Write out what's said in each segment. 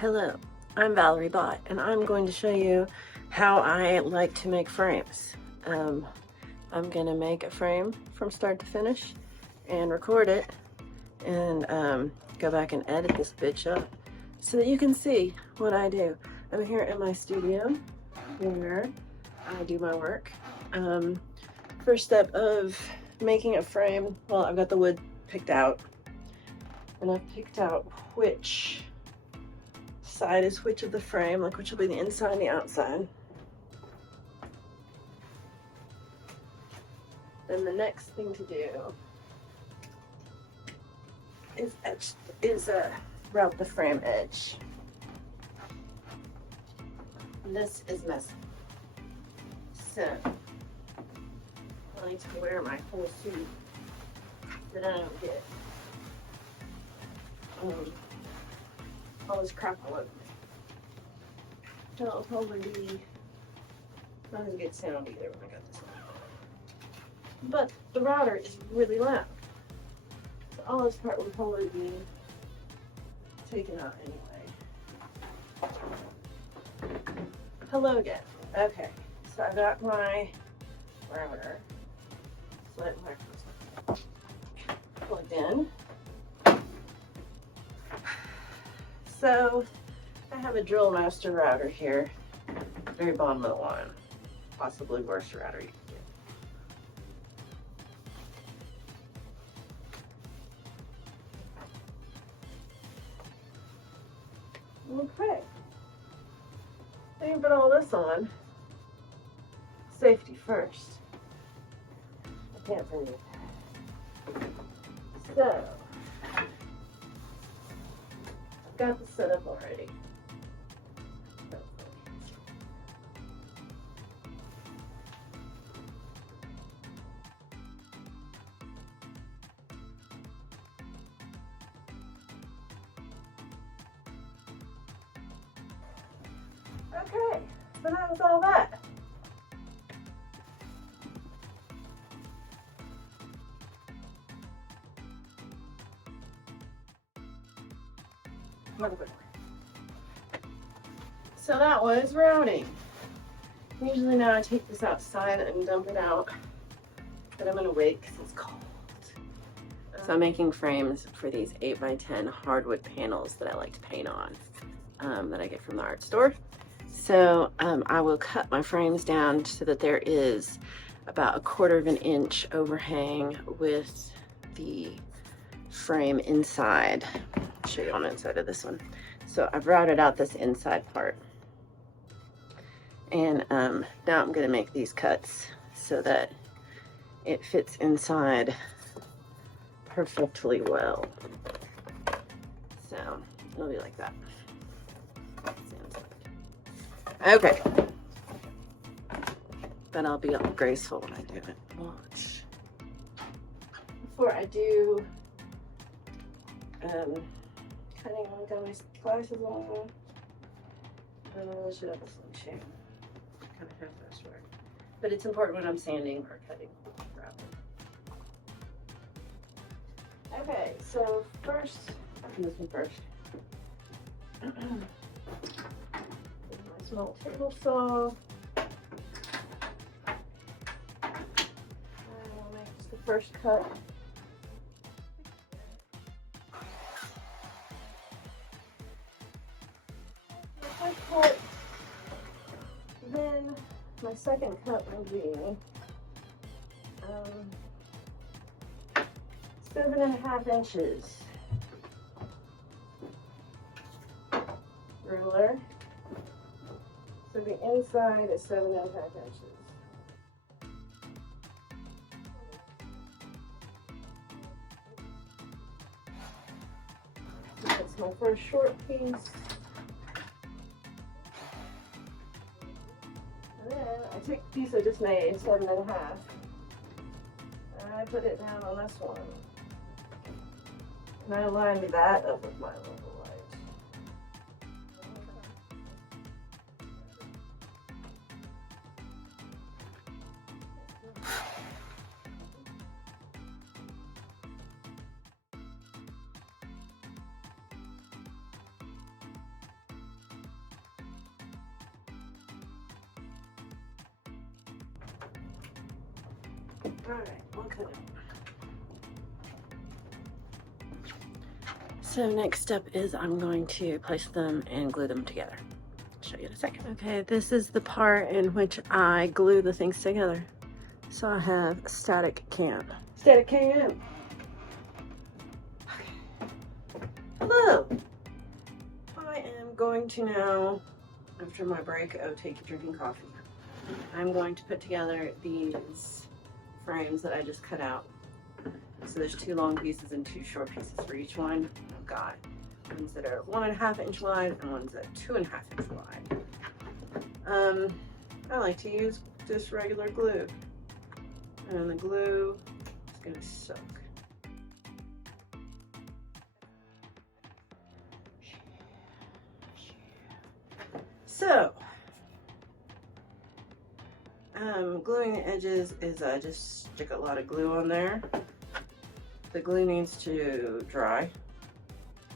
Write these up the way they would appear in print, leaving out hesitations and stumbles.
Hello, I'm Valerie Bott, and I'm going to show you how I like to make frames. I'm going to make a frame from start to finish and record it and go back and edit this bitch up so that you can see what I do. I'm here in my studio where I do my work. First step of making a frame, well, I've got the wood picked out, and I've picked out which side is which of the frame, like which will be the inside and the outside. Then the next thing to do is route the frame edge. And this is messy. So I need to wear my whole suit that I don't get all this crap all over me. That'll probably be not as good sound either when I got this on. But the router is really loud. So all this part will probably be taken out anyway. Hello again. Okay, so I got my router plugged in. So I have a Drill Master router here, very bottom of the line, possibly worst router you can get. Okay, so you put all this on. Safety first. I can't forget that. So got the setup already. Okay, so that was all that. So that was routing. Usually now I take this outside and dump it out, but I'm gonna wait because it's cold. So I'm making frames for these 8x10 hardwood panels that I like to paint on, that I get from the art store. So I will cut my frames down so that there is about 1/4 of an inch overhang with the frame inside. I'll show you on the inside of this one. So I've routed out this inside part. And now I'm gonna make these cuts so that it fits inside perfectly well. So it'll be like that. Okay. But I'll be all graceful when I do it. Watch. Before I do cutting, I got my glasses on. I really should have this little shade. Kind of half-assed work. But it's important when I'm sanding or cutting wrapping. Okay, so first, I'll do this one first. My small table saw. I'll make just the first cut. Then my second cut will be 7.5 inches. Ruler. So the inside is 7.5 inches. So that's my first short piece. And then I take the piece I just made, 7.5, and I put it down on this one. And I lined that up with my local light. Alright, okay. So next step is I'm going to place them and glue them together. I'll show you in a second. Okay, this is the part in which I glue the things together. So I have static cam. Static cam! Okay. Hello! I am going to now, after my break of drinking coffee, I'm going to put together these frames that I just cut out. So there's 2 long pieces and 2 short pieces for each one. I've got ones that are 1.5 inch wide and ones that are 2.5 inch wide. I like to use just regular glue. And the glue is going to soak. So, gluing the edges is I just stick a lot of glue on there. The glue needs to dry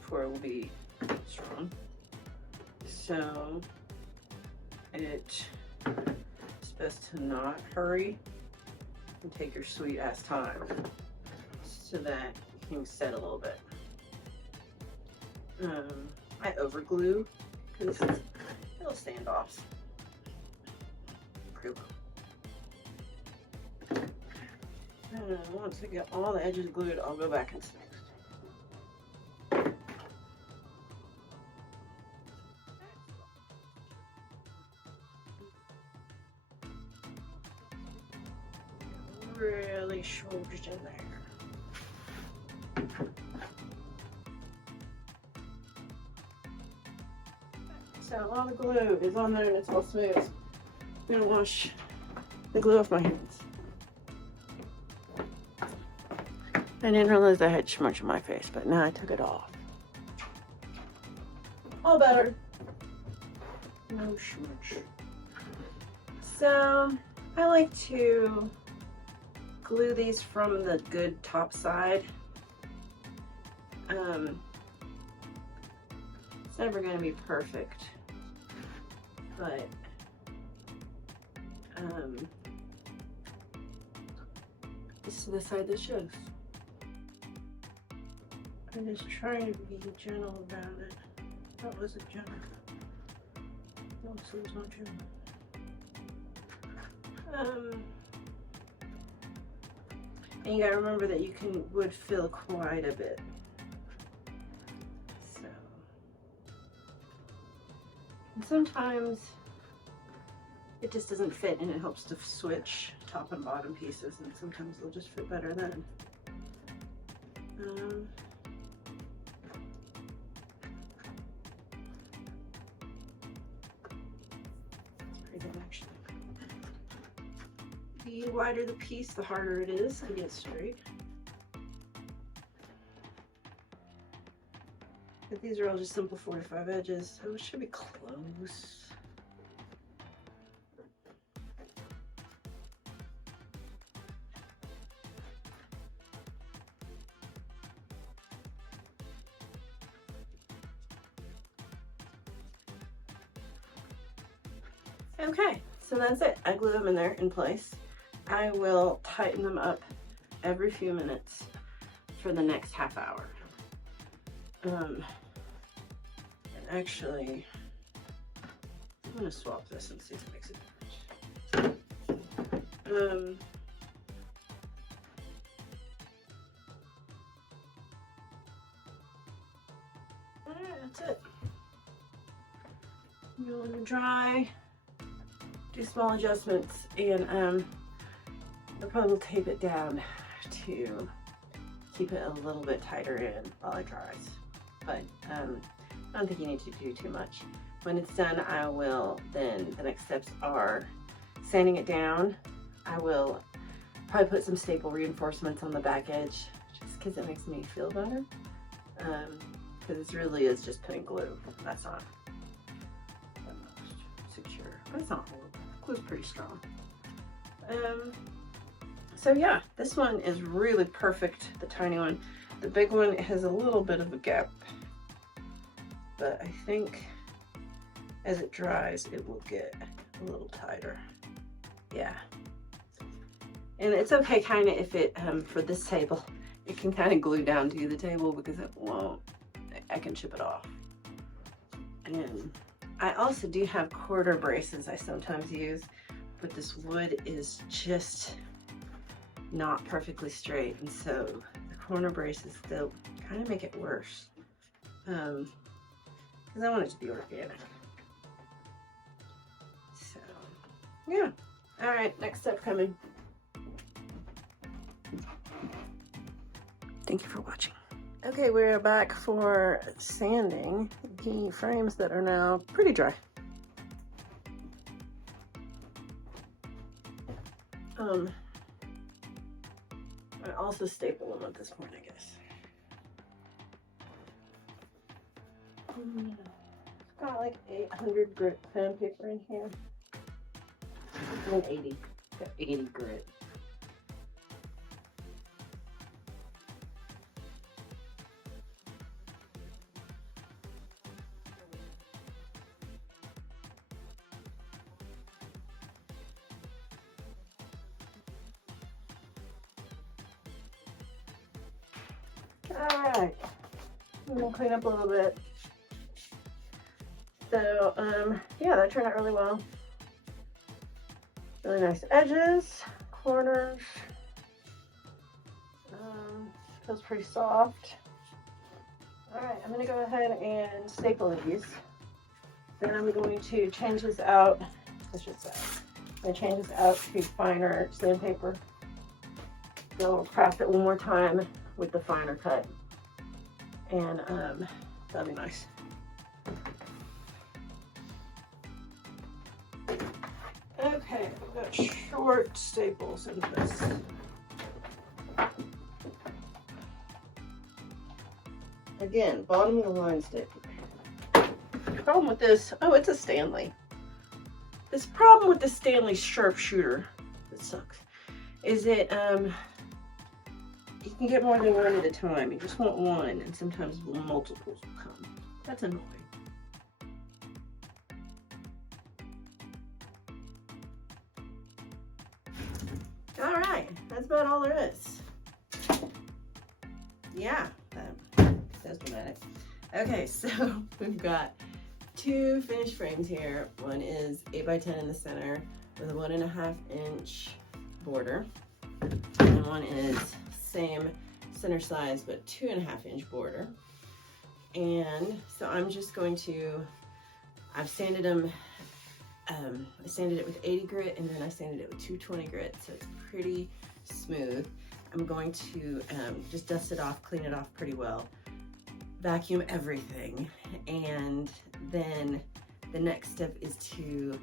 before it will be strong. So it's best to not hurry and take your sweet ass time so that you can set a little bit. I over glue because it'll stand off. And once I get all the edges glued, I'll go back and smooth. Really shoulders in there. So all the glue is on there and it's all smooth. I'm gonna wash the glue off my hands. I didn't realize I had smudge on my face, but now I took it off. All better. No smudge. So I like to glue these from the good top side. It's never going to be perfect, but this is the side that shows. I'm just trying to be gentle about it. That wasn't gentle. No, so it's not gentle. And you gotta remember that you would fill quite a bit. So, and sometimes it just doesn't fit, and it helps to switch top and bottom pieces, and sometimes they'll just fit better then. The wider the piece, the harder it is to get straight. But these are all just simple 45 edges, so it should be close. Okay, so that's it. I glue them in there in place. I will tighten them up every few minutes for the next half hour. And actually, I'm gonna swap this and see if it makes a difference. Alright, that's it. You want to dry, do small adjustments, and I probably will tape it down to keep it a little bit tighter in while it dries. But I don't think you need to do too much. When it's done, I will then, the next steps are sanding it down. I will probably put some staple reinforcements on the back edge just because it makes me feel better. Because it really is just putting glue. That's not the most secure, but it's not horrible. Glue's pretty strong. So yeah, this one is really perfect, the tiny one. The big one has a little bit of a gap, but I think as it dries, it will get a little tighter. Yeah. And it's okay kind of if it, for this table, it can kind of glue down to the table because it won't, I can chip it off. And I also do have quarter braces I sometimes use, but this wood is just not perfectly straight, and so the corner braces, they'll kind of make it worse, because I want it to be organic. So yeah, all right, next step coming. Thank you for watching. Okay, we're back for sanding the frames that are now pretty dry. I also staple them at this point, I guess. It's got like 800 grit sandpaper in here. And 80. Got 80 grit. Alright, we'll clean up a little bit. So, yeah, that turned out really well. Really nice edges, corners. Feels pretty soft. Alright, I'm going to go ahead and staple these. Then I'm going to change this out. I'm going to change this out to finer sandpaper. Then we'll craft it one more time with the finer cut, and that'll be nice. Okay, I've got short staples in this. Again, bottom of the line staple. Problem with this, oh, it's a Stanley. This problem with the Stanley sharpshooter that sucks is it you can get more than one at a time. You just want one, and sometimes multiples will come. That's annoying. All right, that's about all there is. Yeah, that's dramatic. Okay, so we've got two finished frames here. One is 8 by 10 in the center with a 1.5 inch border, and one is same center size but 2.5 inch border. And so I'm just going to, I've sanded them, I sanded it with 80 grit and then I sanded it with 220 grit, so it's pretty smooth. I'm going to just dust it off, clean it off pretty well, vacuum everything, and then the next step is to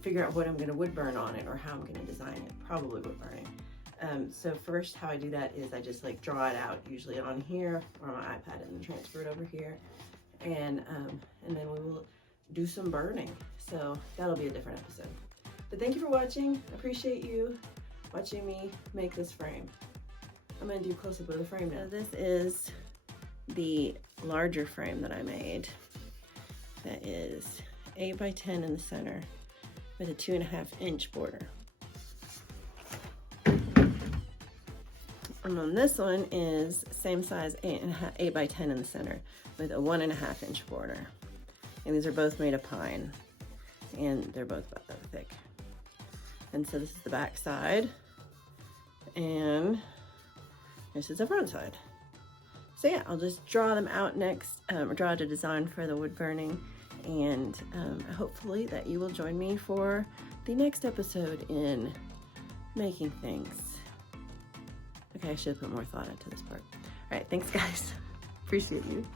figure out what I'm going to wood burn on it, or how I'm going to design it, probably wood burning. So first, how I do that is I just like draw it out, usually on here or on my iPad, and then transfer it over here, and then we will do some burning. So that'll be a different episode. But thank you for watching. I appreciate you watching me make this frame. I'm gonna do a close-up of the frame now. So this is the larger frame that I made. That is 8 by 10 in the center with a 2.5 inch border. And then this one is same size, 8 by 10 in the center with a 1.5 inch border. And these are both made of pine, and they're both about that thick. And so this is the back side, and this is the front side. So yeah, I'll just draw them out next, draw out a design for the wood burning, and hopefully that you will join me for the next episode in making things. Okay, I should put more thought into this part. All right, thanks guys. Appreciate you.